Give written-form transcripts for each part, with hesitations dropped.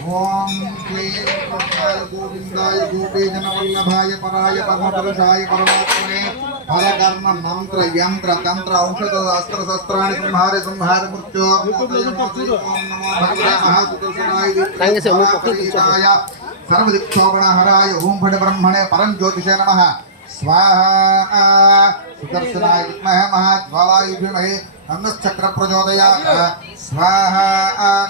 ओम क्लीं कृष्णाय गोविंदाय गोपीजनवल्लभाय पराय परमपुरुषाय परमात्मने फलकर्म मंत्र यंत्र तंत्र औषध अस्त्र शस्त्राणि संहारे संहार मृत्यु ओम नमो भगवते महासुदर्शनाय विद्याय सर्वदिक्षोभणहराय ओम फट ब्रह्मणे परम ज्योतिषे नमः स्वाहा सुदर्शनाय विद्महे महाज्वालाय धीमहि तन्नश्चक्र प्रचोदयात् स्वाहा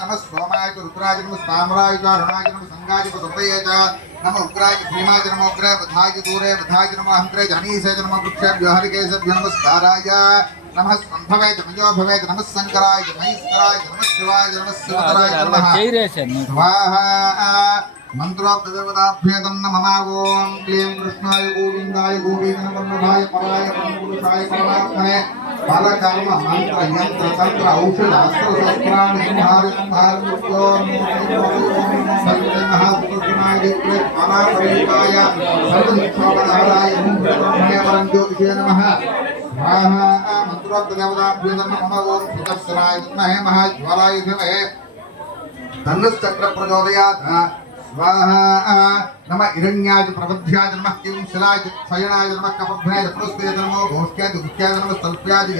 नमः सोमाय रुद्राय नमः ताम्राय अरुणाय नमः संगाय सुतये च नमः उग्राय भीमाय नमः उग्राय बधाय दूरे बधाय नमः हंत्रे जनीसे नमः वृक्षेभ्यो हरिकेशभ्यो नमस्काराय नमः संभवे जमजो भवे नमः शंकराय महेश्वराय नमः शिवाय नमः शिवतराय नमः स्वाहा मंत्रोक्तदेवताभ्येदं नमः ओम क्लीं कृष्णाय गोविंदाय गोपीजनवल्लभाय पराय परमपुरुषाय परमात्मने फलकर्म मंत्र यंत्र तंत्र औषध अस्त्र शस्त्राणि संहार संहार मृत्यो महासुदर्शनाय विद्महे महापरिवाय सर्वदिक्षोभणहराय ओम ब्रह्मणे परम ज्योतिषे नमः स्वाहा मंत्रोक्तदेवताभ्येदं नमः ओम सुदर्शनाय विद्महे महाज्वालाय धीमहि तन्नश्चक्र प्रचोदयात् स्वाहा नमः हिरण्याय प्रबध्याय नमः किं शिलाय स्वयनाय नमः कपध्याय पुरस्ते नमो घोष्याय दुःख्याय नमः सल्प्याय